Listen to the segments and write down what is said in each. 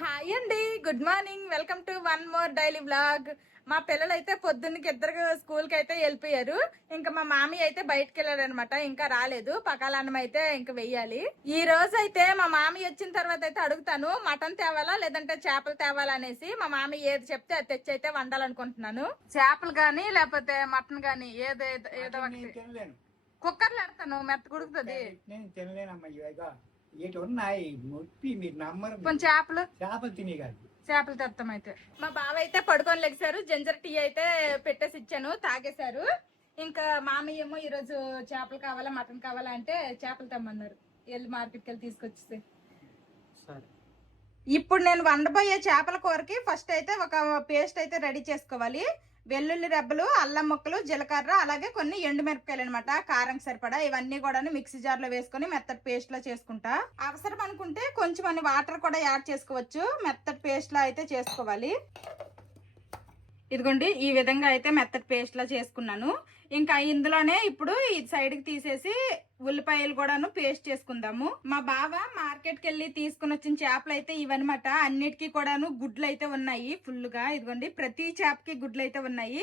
Hi అండి, good morning. Welcome to one more daily vlog. మా పిల్లలు అయితే పొద్దున్నకి ఇద్దరు స్కూల్ కి అయితే వెళ్ళిపోయారు. ఇంకా మా మామి అయితే బయటకు వెళ్ళారు అనమాట, ఇంకా రాలేదు. పకాలన్నం అయితే ఇంకా వెయ్యాలి. ఈ రోజు అయితే మా మామి వచ్చిన తర్వాత అయితే అడుగుతాను, మటన్ తేవాలా లేదంటే చేపలు తేవాలా అనేసి. మా మామి ఏది చెప్తే అది తెచ్చి అయితే వండాలనుకుంటున్నాను. చేపలు గాని లేకపోతే మటన్ గాని ఏదో కుక్కర్లు పెడతాను, మెత్త కుడుకుతుంది. చేపలు తెస్తాం అయితే. మా బావ అయితే పడుకొని లెగిసారు. జింజర్ టీ అయితే పెట్టేసి ఇచ్చాను, తాగేశారు. ఇంకా మామయ్య ఏమో ఈరోజు చేపలు కావాలా మటన్ కావాలా అంటే చేపలు తెమ్మన్నారు. వెళ్ళి మార్కెట్కి వెళ్ళి తీసుకొచ్చేసి. ఇప్పుడు నేను వండబోయే చేపల కూరకి ఫస్ట్ అయితే ఒక పేస్ట్ అయితే రెడీ చేసుకోవాలి. వెల్లుల్లి రెబ్బలు, అల్లం ముక్కలు, జీలకర్ర, అలాగే కొన్ని ఎండుమిరపకాయలు అనమాట, కారం సరిపడా. ఇవన్నీ కూడా మిక్సీ జార్ లో వేసుకొని మెత్తటి పేస్ట్ లా చేసుకుంటా. అవసరం అనుకుంటే కొంచెం వాటర్ కూడా యాడ్ చేసుకోవచ్చు. మెత్తటి పేస్ట్ లా అయితే చేసుకోవాలి. ఇదిగోండి, ఈ విధంగా అయితే మెత్తటి పేస్ట్ లా చేసుకున్నాను. ఇంకా ఇందులోనే ఇప్పుడు ఈ సైడ్ కి తీసేసి ఉల్లిపాయలు కూడాను పేస్ట్ చేసుకుందాము. మా బావ మార్కెట్ కి వెళ్ళి తీసుకుని వచ్చిన చేపలు అయితే ఇవన్నమాట. అన్నిటికీ కూడాను గుడ్లు అయితే ఉన్నాయి ఫుల్ గా. ఇదిగోండి, ప్రతి చేపకి గుడ్లు అయితే ఉన్నాయి.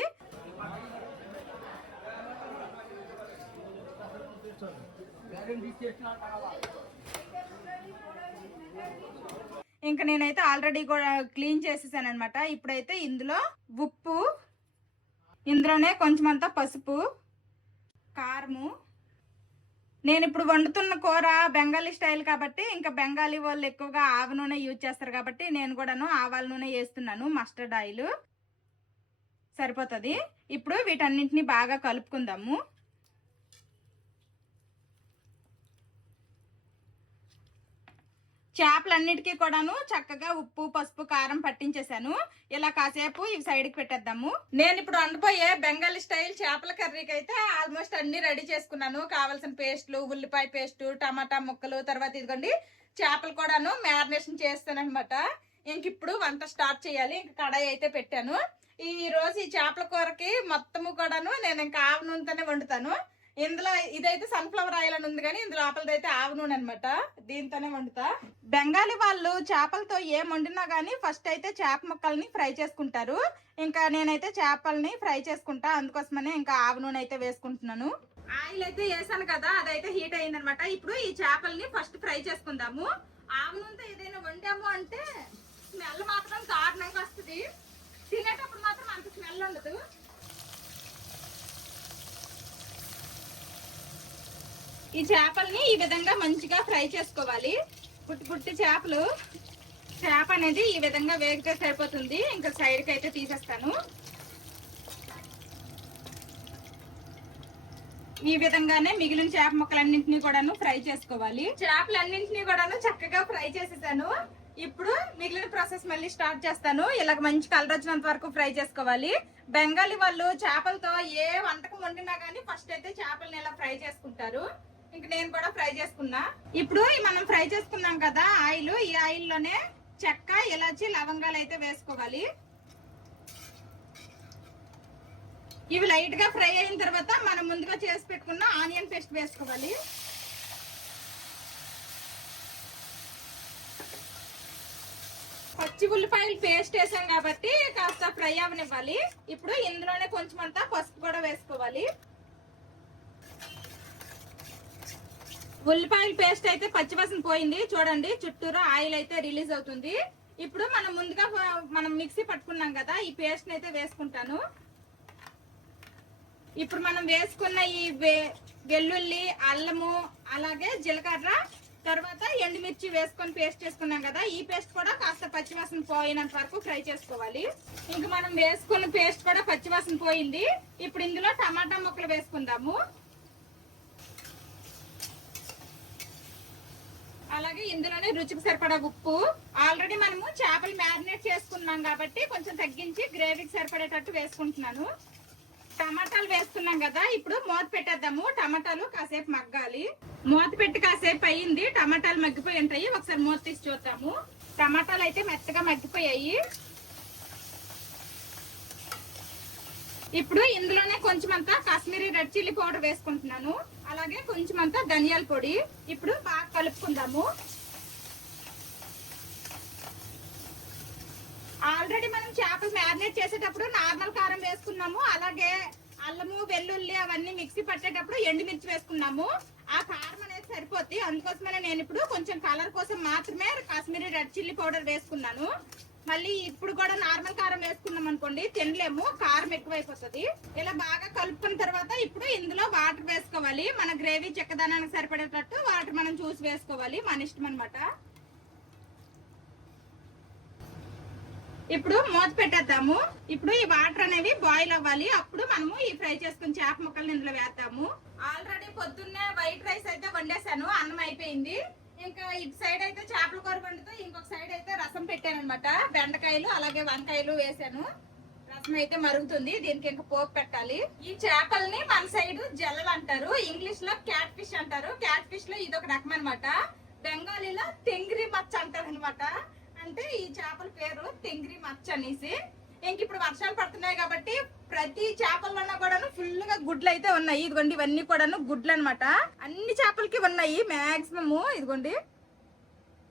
ఇంకా నేనైతే ఆల్రెడీ కూడా క్లీన్ చేసేసాను అనమాట. ఇప్పుడైతే ఇందులో ఉప్పు, ఇందులోనే కొంచెం అంతా పసుపు, కారము. నేను ఇప్పుడు వండుతున్న కూర బెంగాలీ స్టైల్ కాబట్టి ఇంకా బెంగాలీ వాళ్ళు ఎక్కువగా ఆవ నూనె యూజ్ చేస్తారు కాబట్టి నేను కూడాను ఆవాల నూనె వేస్తున్నాను. మస్టర్డ్ ఆయిల్ సరిపోతుంది. ఇప్పుడు వీటన్నింటినీ బాగా కలుపుకుందాము. చేపలన్నిటికీ కూడాను చక్కగా ఉప్పు, పసుపు, కారం పట్టించేసాను. ఇలా కాసేపు ఇవి సైడ్కి పెట్టేద్దాము. నేను ఇప్పుడు వండిపోయే బెంగాలీ స్టైల్ చేపల కర్రీకి అయితే ఆల్మోస్ట్ అన్ని రెడీ చేసుకున్నాను. కావాల్సిన పేస్ట్లు, ఉల్లిపాయ పేస్ట్, టమాటా ముక్కలు, తర్వాత ఇదిగోండి చేపలు కూడాను మ్యారినేషన్ చేస్తాను అనమాట. ఇంక ఇప్పుడు వంట స్టార్ట్ చేయాలి. ఇంక కడాయి అయితే పెట్టాను. ఈ రోజు ఈ చేపల కూరకి మొత్తము కూడాను నేను ఇంకా ఆవ నూనెతోనే వండుతాను. ఇందులో ఇదైతే సన్ఫ్లవర్ ఆయిల్ అని ఉంది కానీ ఇందులో లోపలదైతే ఆవ నూనె అనమాట. దీంతోనే వండుతా. బెంగాలీ వాళ్ళు చేపలతో ఏం వండినా గానీ ఫస్ట్ అయితే చేప ముక్కల్ని ఫ్రై చేసుకుంటారు. ఇంకా నేనైతే చేపల్ని ఫ్రై చేసుకుంటా. అందుకోసమనే ఇంకా ఆవ నూనె అయితే వేసుకుంటున్నాను. ఆయిల్ అయితే వేసాను కదా, అదైతే హీట్ అయిందనమాట. ఇప్పుడు ఈ చేపల్ని ఫస్ట్ ఫ్రై చేసుకుందాము. ఆవ నూనెతో ఏదైనా వండాము అంటే స్మెల్ మాత్రం దారుణంగా వస్తుంది. తినేటప్పుడు మాత్రం అంత స్మెల్ ఉండదు. ఈ చేపల్ని ఈ విధంగా మంచిగా ఫ్రై చేసుకోవాలి. పుట్టి పుట్టి చేప అనేది ఈ విధంగా వేగితే సరిపోతుంది. ఇంకా సైడ్ కి అయితే తీసేస్తాను. ఈ విధంగానే మిగిలిన చేప ముక్కలన్నింటినీ కూడాను ఫ్రై చేసుకోవాలి. చేపలన్నింటినీ కూడాను చక్కగా ఫ్రై చేసేసాను. ఇప్పుడు మిగిలిన ప్రాసెస్ మళ్ళీ స్టార్ట్ చేస్తాను. ఇలా మంచి కలర్ వచ్చినంత వరకు ఫ్రై చేసుకోవాలి. బెంగాలీ వాళ్ళు చేపలతో ఏ వంటకం వండినా గానీ ఫస్ట్ అయితే చేపల్ని ఇలా ఫ్రై చేసుకుంటారు. ఇంక నేను కూడా ఫ్రై చేసుకున్నా. ఇప్పుడు మనం ఫ్రై చేసుకున్నాం కదా ఆయిల్, ఈ ఆయిల్ లోనే చెక్క, ఇలాచి, లవంగాలు అయితే వేసుకోవాలి. ఇవి లైట్ గా ఫ్రై అయిన తర్వాత మనం ముందుగా చేసి పెట్టుకున్న ఆనియన్ పేస్ట్ వేసుకోవాలి. పచ్చి ఉల్లిపాయలు పేస్ట్ వేసాం కాబట్టి కాస్త ఫ్రై అవనివ్వాలి. ఇప్పుడు ఇందులోనే కొంచెం అంతా పసుపు కూడా వేసుకోవాలి. ఉల్లిపాయల పేస్ట్ అయితే పచ్చివాసన పోయింది. చూడండి, చుట్టూరా ఆయిల్ అయితే రిలీజ్ అవుతుంది. ఇప్పుడు మనం ముందుగా మిక్సీ పట్టుకున్నాం కదా, ఈ పేస్ట్ అయితే వేసుకుంటాను. ఇప్పుడు మనం వేసుకున్న ఈ వెల్లుల్లి, అల్లము, అలాగే జీలకర్ర, తర్వాత ఎండుమిర్చి వేసుకొని పేస్ట్ చేసుకున్నాం కదా, ఈ పేస్ట్ కూడా కాస్త పచ్చివాసన పోయినంత వరకు ఫ్రై చేసుకోవాలి. ఇంక మనం వేసుకున్న పేస్ట్ కూడా పచ్చివాసన పోయింది. ఇప్పుడు ఇందులో టమాటా ముక్కలు వేసుకుందాము. అలాగే ఇందులోనే రుచికి సరిపడా ఉప్పు. ఆల్రెడీ మనము చేపలు మ్యారినేట్ చేసుకున్నాం కాబట్టి కొంచెం తగ్గించి గ్రేవీకి సరిపడేటట్టు వేసుకుంటున్నాను. టమాటాలు వేసుకున్నాం కదా, ఇప్పుడు మూత పెట్టేద్దాము. టమాటాలు కాసేపు మగ్గాలి. మూత పెట్టి కాసేపు అయ్యింది. టమాటాలు మగ్గిపోయి ఉంటాయి. ఒకసారి మూత తీసి చూద్దాము. టమాటాలు అయితే మెత్తగా మగ్గిపోయాయి. ఇప్పుడు ఇందులోనే కొంచెం అంతా కాశ్మీరీ రెడ్ చిల్లీ పౌడర్ వేసుకుంటున్నాను. అలాగే కొంచెం అంతా ధనియాల పొడి. ఇప్పుడు బాగా కలుపుకుందాము. ఆల్రెడీ మనం చేపలు మ్యారినేట్ చేసేటప్పుడు నార్మల్ కారం వేసుకున్నాము, అలాగే అల్లము వెల్లుల్లి అవన్నీ మిక్సీ పట్టేటప్పుడు ఎండుమిర్చి వేసుకున్నాము. ఆ కారం అనేది సరిపోద్ది. అందుకోసమనే నేను ఇప్పుడు కొంచెం కలర్ కోసం మాత్రమే కాశ్మీరీ రెడ్ చిల్లీ పౌడర్ వేసుకున్నాను. మళ్ళీ ఇప్పుడు కూడా నార్మల్ కారం వేసుకున్నాం అనుకోండి తినలేము, కారం ఎక్కువైపోతుంది. ఇలా బాగా కలుపుకున్న తర్వాత ఇప్పుడు ఇందులో వాటర్ వేసుకోవాలి. మన గ్రేవీ చెక్కదనానికి సరిపడేటట్టు వాటర్ మనం చూసి వేసుకోవాలి, మన ఇష్టం అనమాట. ఇప్పుడు మూత పెట్టేద్దాము. ఇప్పుడు ఈ వాటర్ అనేవి బాయిల్ అవ్వాలి, అప్పుడు మనము ఈ ఫ్రై చేసుకుని చేప ముక్కల్ని ఇందులో వేద్దాము. ఆల్రెడీ పొద్దున్నే వైట్ రైస్ అయితే వండేసాను, అన్నం అయిపోయింది. ఇంకా ఇటు సైడ్ అయితే చేపల కూర వండుతూ ఇంకొక సైడ్ అయితే రసం పెట్టాను అనమాట. బెండకాయలు అలాగే వంకాయలు వేసాను. రసం అయితే మరుగుతుంది, దీనికి ఇంకా పోపు పెట్టాలి. ఈ చేపల్ని మన సైడ్ జల్లలు అంటారు, ఇంగ్లీష్ లో క్యాట్ ఫిష్ అంటారు. క్యాట్ ఫిష్ లో ఇది ఒక రకం అనమాట. బెంగాలీలో తెంగిరి మచ్చ అంటారు అనమాట. అంటే ఈ చేపల పేరు తెంగిరి మచ్చ అనేసి. ఇంక ఇప్పుడు వర్షాలు పడుతున్నాయి కాబట్టి ప్రతి చేపల్లోనూ కూడాను ఫుల్ గా గుడ్లు అయితే ఉన్నాయి. ఇదిగోండి ఇవన్నీ కూడాను గుడ్లు అనమాట. అన్ని చేపలకి ఉన్నాయి మాక్సిమం. ఇదిగోండి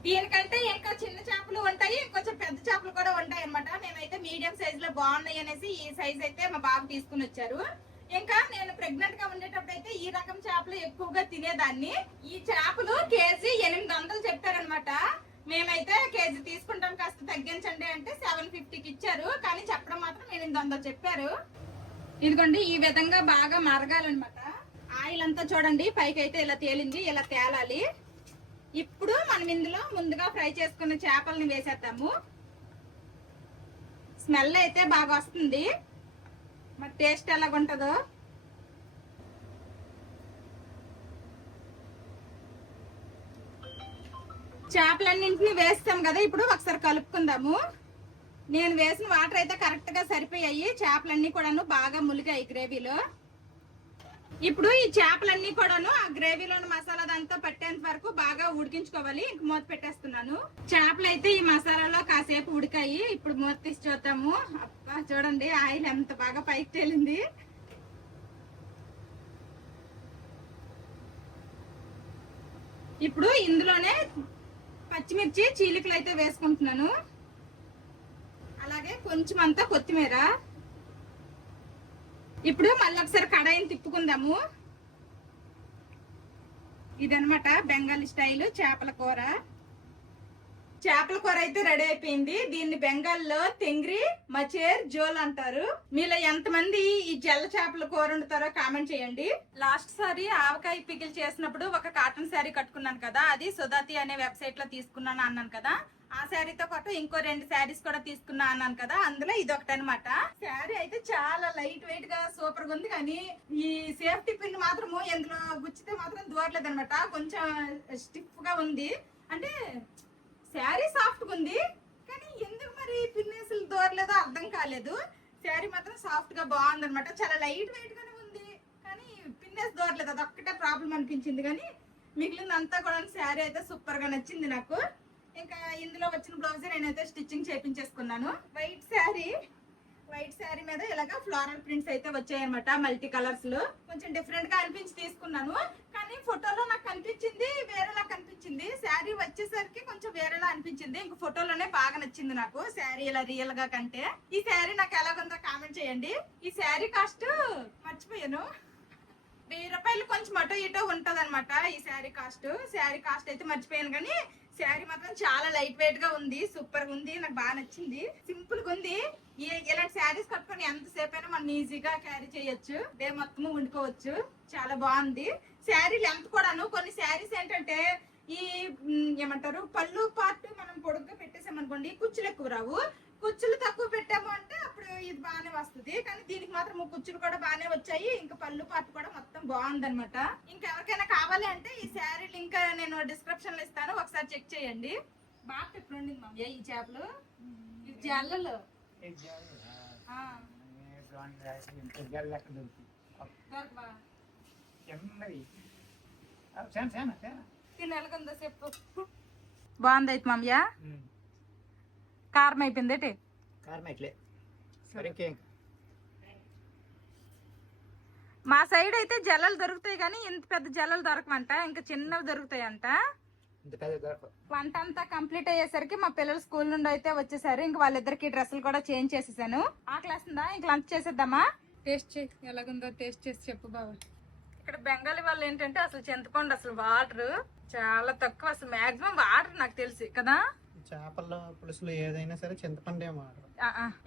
దీనికంటే ఇంకా చిన్న చేపలు ఉంటాయి, కొంచెం పెద్ద చేపలు కూడా ఉంటాయి అనమాట. మేమైతే మీడియం సైజ్ లో బాగున్నాయి అనేసి ఈ సైజ్ అయితే మా బాబు తీసుకుని వచ్చారు. ఇంకా నేను ప్రెగ్నెంట్ గా ఉండేటప్పుడు అయితే ఈ రకం చేపలు ఎక్కువగా తినేదాన్ని. ఈ చేపలు కేజీ 800 చెప్పారనమాట. మేమైతే కేజీ తీసుకుంటాం, కాస్త తగ్గించండి అంటే 750కి ఇచ్చారు, కానీ చెప్పడం మాత్రం 800 చెప్పారు. ఇదిగోండి ఈ విధంగా బాగా మరగాలన్నమాట. ఆయిల్ అంతా చూడండి పైకి అయితే ఇలా తేలింది, ఇలా తేలాలి. ఇప్పుడు మనం ఇందులో ముందుగా ఫ్రై చేసుకున్న చేపల్ని వేసేద్దాము. స్మెల్ అయితే బాగా వస్తుంది, మరి టేస్ట్ ఎలాగుంటుందో. చేపలన్నింటినీ వేస్తాం కదా, ఇప్పుడు ఒకసారి కలుపుకుందాము. నేను వేసిన వాటర్ అయితే కరెక్ట్ గా సరిపోయాయి, చేపలన్నీ కూడాను బాగా ములిగాయి గ్రేవీలో. ఇప్పుడు ఈ చేపలన్నీ కూడాను ఆ గ్రేవీలోని మసాలా అంతా పట్టేంత వరకు బాగా ఉడికించుకోవాలి. ఇంక మూత పెట్టేస్తున్నాను. చేపలు అయితే ఈ మసాలాలో కాసేపు ఉడికాయి, ఇప్పుడు మూత తీసి చూద్దాము. అబ్బా చూడండి ఆయిల్ ఎంత బాగా పైకి తేలింది. ఇప్పుడు ఇందులోనే పచ్చిమిర్చి చీలికలు అయితే వేసుకుంటున్నాను, అలాగే కొంచెం అంతా కొత్తిమీర. ఇప్పుడు మళ్ళీ ఒకసారి కడాయిని తిప్పుకుందాము. ఇదనమాట బెంగాలీ స్టైల్ చేపల కూర. చేపల కూర అయితే రెడీ అయిపోయింది. దీన్ని బెంగాల్లో తెంగ్రి మచేర్ జోల్ అంటారు. మీలో ఎంతమంది ఈ జల్ల చేపల కూర వండుతారో కామెంట్ చేయండి. లాస్ట్ సారి ఆవకాయ పికిల్ చేసినప్పుడు ఒక కాటన్ శారీ కట్టుకున్నాను కదా, అది సుధాతి అనే వెబ్సైట్ లో తీసుకున్నాను అన్నాను కదా. ఆ శారీతో పాటు ఇంకో 2 శారీస్ కూడా తీసుకున్నా అన్నాను కదా, అందులో ఇది ఒకటి అనమాట. శారీ అయితే చాలా లైట్ వెయిట్ గా సూపర్ గా ఉంది, కానీ ఈ సేఫ్టీ పిన్ మాత్రము ఎందులో గుచ్చితే మాత్రం దూరలేదు అనమాట. కొంచెం స్టిఫ్ గా ఉంది, అంటే శారీ సాఫ్ట్ గా ఉంది, కానీ ఎందుకు మరి పిన్నేసులు దూరలేదో అర్థం కాలేదు. శారీ మాత్రం సాఫ్ట్ గా బాగుంది అనమాట. చాలా లైట్ వెయిట్ గానే ఉంది, కానీ పిన్నేసి దూరలేదు, అది ఒక్కటే ప్రాబ్లం అనిపించింది. కానీ మిగిలినంతా కూడా శారీ అయితే సూపర్ గా నచ్చింది నాకు. ఇంకా ఇందులో వచ్చిన బ్లౌజ్ నేనైతే స్టిచ్చింగ్ చేయించేసుకున్నాను. వైట్ శారీ మీద ఇలాగా ఫ్లోరల్ ప్రింట్స్ అయితే వచ్చాయన్నమాట, మల్టీ కలర్స్ లో. కొంచెం డిఫరెంట్ గా అనిపించి తీసుకున్నాను, కానీ ఫోటోలో నాకు కనిపించింది వేరేలా కనిపించింది. శారీ వచ్చేసరికి కొంచెం వేరేలా అనిపించింది. ఇంక ఫోటోలోనే బాగా నచ్చింది నాకు శారీ ఇలా రియల్ గా కంటే. ఈ శారీ నాకు ఎలాగుందో కామెంట్ చేయండి. ఈ శారీ కాస్ట్ మర్చిపోయాను, 1000 రూపాయలు కొంచెం అటో ఇటో ఉంటది అనమాట ఈ శారీ కాస్ట్ అయితే మర్చిపోయాను. కానీ శారీ మాత్రం చాలా లైట్ వెయిట్ గా ఉంది, సూపర్ గా ఉంది, నాకు బాగా నచ్చింది. సింపుల్ గా ఉంది. ఇలాంటి శారీస్ కట్టుకొని ఎంతసేపు అయినా మనం ఈజీగా క్యారీ చేయొచ్చు, డే మొత్తం ఉండుకోవచ్చు. చాలా బాగుంది. శారీ లెంత్ కూడాను. కొన్ని శారీస్ ఏంటంటే ఈ ఏమంటారు పళ్ళు పార్ట్ మనం పొడుగ్గా పెట్టేసామనుకోండి కుచ్చులు ఎక్కువ రావు, కుచ్చులు తక్కువ పెట్టాము అంటే అప్పుడు ఇది బాగానే వస్తుంది. కానీ దీనికి మాత్రం కుచ్చులు కూడా బాగానే వచ్చాయి, ఇంకా పళ్ళు పార్ట్ కూడా మొత్తం బాగుందనమాట. ఇంకెవరికైనా కావాలి అంటే ఈ శారీ లింక్ నేను డిస్క్రిప్షన్ లో ఇస్తాను, ఒకసారి చెక్ చేయండి. బాగా ఎప్పుడు ఉండింది మమ్మీ ఈ చేపలు, ఇది జల్లలు తినెలకుందో చెప్పు. బాగుంది అయితే మమ్మయ్య. కారం అయిపోయింది. మా సైడ్ అయితే జల్లలు దొరుకుతాయి, కానీ ఇంత పెద్ద జల్లలు దొరకమంట, ఇంకా చిన్నవి దొరుకుతాయంట. వంట అంతా కంప్లీట్ అయ్యేసరికి మా పిల్లలు స్కూల్ నుండి అయితే వచ్చేసారు. ఇంక వాళ్ళిద్దరికి డ్రెస్సులు కూడా చేంజ్ చేసేసాను. ఆకలేస్తుందా? ఇంక లంచ్ చేసేద్దామా? టేస్ట్ చేయి, ఎలాగుందో టేస్ట్ చేసి చెప్పు బాబు. ఇక్కడ బెంగాలీ వాళ్ళు ఏంటంటే అసలు చింతపండు అసలు వాటర్ చాలా తక్కువ, అసలు మాక్సిమం వాటర్ నాకు తెలిసి కదా. చేపల్లో పులుసులు ఏదైనా సరే చింతపండే వాటర్.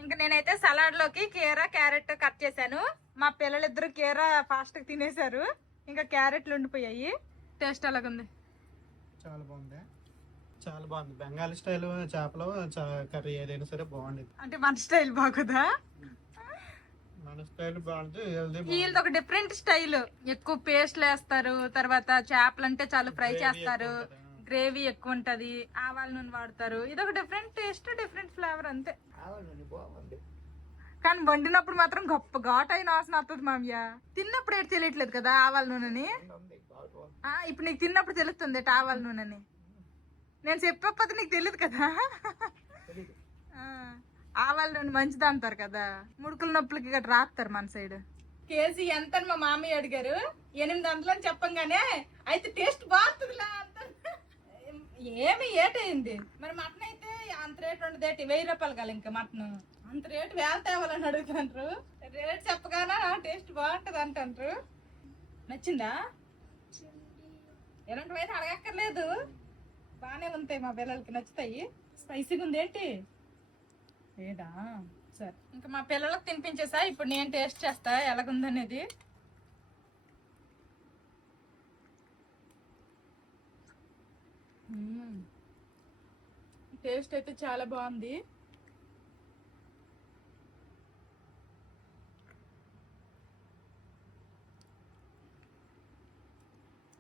ఇంకా నేనైతే సలాడ్ లోకి కీరా క్యారెట్ కట్ చేశాను. మా పిల్లలిద్దరు కీరా ఫాస్ట్ గా తినేశారు, ఇంకా క్యారెట్లు ఉండిపోయాయి. టేస్ట్ ఎలాగుంది? చాలా బాగుంది, చాలా బాగుంది. బెంగాలీ స్టైల్ చేపలు కర్రీ ఏదైనా సరే బాగుండేది. అంటే మన స్టైల్ బాగుందా? మన స్టైల్ బాగుంది. వీళ్ళది ఒక డిఫరెంట్ స్టైల్, ఎక్కువ పేస్ట్లు వేస్తారు, తర్వాత చేపలు అంటే చాలా ఫ్రై చేస్తారు, గ్రేవీ ఎక్కువ ఉంటది, ఆవాల నూనె వాడతారు. ఇది ఒక డిఫరెంట్ టేస్ట్, డిఫరెంట్ ఫ్లేవర్ అంతే. కానీ వండినప్పుడు మాత్రం గొప్ప ఘాట్ అయిన వాసన వస్తుంది మామయ్య. తిన్నప్పుడు ఏడు తెలియట్లేదు కదా ఆవాల నూనెని. ఇప్పుడు నీకు తిన్నప్పుడు తెలుస్తుంది ఆవాల నూనెని. నేను చెప్పకపోతే నీకు తెలియదు కదా. ఆవాల నూనె మంచిది అంటారు కదా, ముడుకుల నొప్పులకి ఇక్కడ రాస్తారు మన సైడ్. కేజీ ఎంత అని మా మామయ్య అడిగారు. 800 అని చెప్పంగానే అయితే టేస్ట్ బాగుంటుందిలా అంత. ఏమి ఏటైంది మరి? మటన్ అయితే అంత రేట్ ఉండదు, 1000 రూపాయలు కాదు. ఇంకా మటన్ అంత రేటు వేల తేవాలని అడుగుతుంటారు. రేట్ చెప్పగానే టేస్ట్ బాగుంటది అంటారు. నచ్చిందా? ఎలాంటివైనా అడగక్కర్లేదు, బాగానే ఉంటాయి, మా పిల్లలకి నచ్చుతాయి. స్పైసీగా ఉంది ఏంటి లేదా? సరే, ఇంకా మా పిల్లలకు తినిపించేసా. ఇప్పుడు నేను టేస్ట్ చేస్తా ఎలాగుందనేది. టేస్ట్ అయితే చాలా బాగుంది.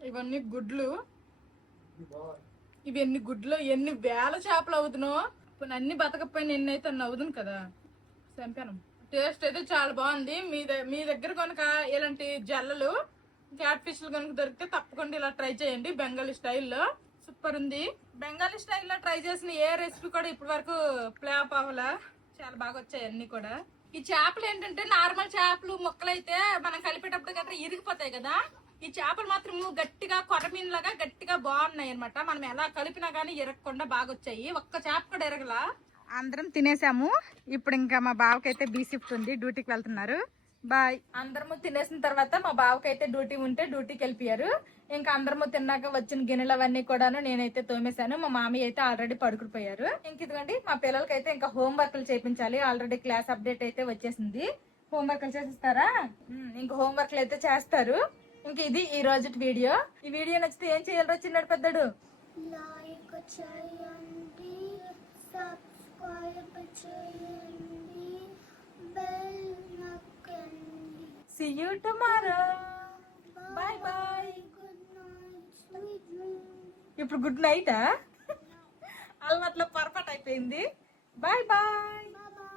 ఇవన్నీ గుడ్లు, ఇవన్నీ గుడ్లు ఎన్ని వేల చేపలు అవుతునో. ఇప్పుడు అన్ని బతకపోయిన ఎన్ని అయితే అన్ని అవుతుంది కదా. చంపాను. టేస్ట్ అయితే చాలా బాగుంది. మీ దగ్గర కనుక ఇలాంటి జల్లలు క్యాట్ ఫిష్లు కనుక దొరికితే తప్పకుండా ఇలా ట్రై చేయండి. బెంగాలీ స్టైల్లో సూపర్ ఉంది. బెంగాలీ స్టైల్లో ట్రై చేసిన ఏ రెసిపీ కూడా ఇప్పటి వరకు ఫ్లాప్ అవ్వలా, చాలా బాగా వచ్చాయి అన్ని కూడా. ఈ చేపలు ఏంటంటే నార్మల్ చేపలు ముక్కలు అయితే మనం కలిపేటప్పుడు కదా ఇరిగిపోతాయి కదా, ఈ చేపలు మాత్రం గట్టిగా కొరమీన్ లాగా గట్టిగా బాగున్నాయి అనమాట. మనం ఎలా కలిపినా గానీ ఇరగకుండా బాగా వచ్చాయి. ఒక్క చేప కూడా ఇరగలా. అందరం తినేసాము. ఇప్పుడు ఇంకా మా బావకైతే బీ షిఫ్ట్ ఉంది, డ్యూటీకి వెళ్తున్నారు. బాయ్. అందరము తినేసిన తర్వాత మా బావకైతే డ్యూటీ ఉంటే డ్యూటీకి వెళ్ళిపోయారు. ఇంకా అందరము తిన్నాక వచ్చిన గిన్నెలు అవన్నీ కూడా నేనైతే తోమేశాను. మా మామయ్య అయితే ఆల్రెడీ పడుకుపోయారు. ఇంక ఇదిగోండి మా పిల్లలకైతే ఇంకా హోంవర్క్లు చేయించాలి. ఆల్రెడీ క్లాస్ అప్డేట్ అయితే వచ్చేసింది. హోంవర్క్లు చేసిస్తారా? ఇంకా హోంవర్క్లు అయితే చేస్తారు. ఇంక ఇది ఈ రోజు వీడియో. ఈ వీడియో నచ్చితే ఏం చేయాలి చిన్నాడు పెద్దడు? లైక్ చేయండి, సబ్స్క్రైబ్ చేయండి, బెల్ నొక్కండి. See you tomorrow. Bye bye. Good night, sweet dreams. ఇప్పుడు గుడ్ నైటా? అలవాట్లో పొరపాటు అయిపోయింది. Bye bye. బాయ్.